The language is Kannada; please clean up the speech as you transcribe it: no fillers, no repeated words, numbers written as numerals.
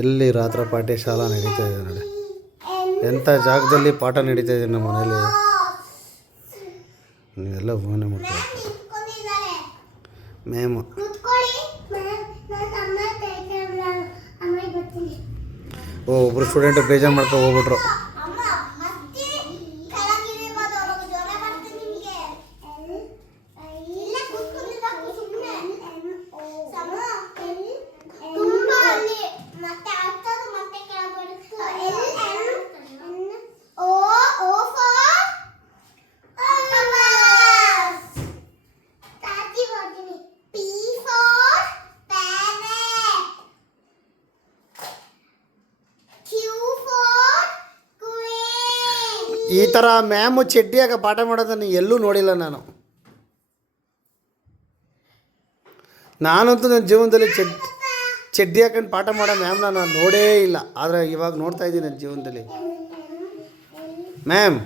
ಎಲ್ಲಿ ರಾತ್ರಿ ಪಾಠ ಶಾಲಾ ನಡೀತಾ ಇದೆ ನೋಡಿ. ಎಂಥ ಜಾಗದಲ್ಲಿ ಪಾಠ ನಡೀತಾ ಇದೆ ನಮ್ಮ ಮನೇಲಿ. ನೀವೆಲ್ಲ ಫೋನೇ ಮಾಡ್ತೀವಿ. ಮ್ಯಾಮ್ ಒಬ್ಬರು ಸ್ಟೂಡೆಂಟ್ ಬೇಜಾರು ಮಾಡ್ಕೊಂಡು ಹೋಗ್ಬಿಟ್ರು. ಈ ಥರ ಮ್ಯಾಮು ಚಡ್ಡಿಯಾಗ ಪಾಠ ಮಾಡೋದನ್ನು ಎಲ್ಲೂ ನೋಡಿಲ್ಲ ನಾನಂತೂ ನನ್ನ ಜೀವನದಲ್ಲಿ ಚಡ್ಡಿ ಹಾಕೊಂಡು ಪಾಠ ಮಾಡೋ ಮ್ಯಾಮ್ನ ನಾನು ನೋಡೇ ಇಲ್ಲ. ಆದರೆ ಇವಾಗ ನೋಡ್ತಾ ಇದ್ದೀನಿ ನನ್ನ ಜೀವನದಲ್ಲಿ. ಮ್ಯಾಮ್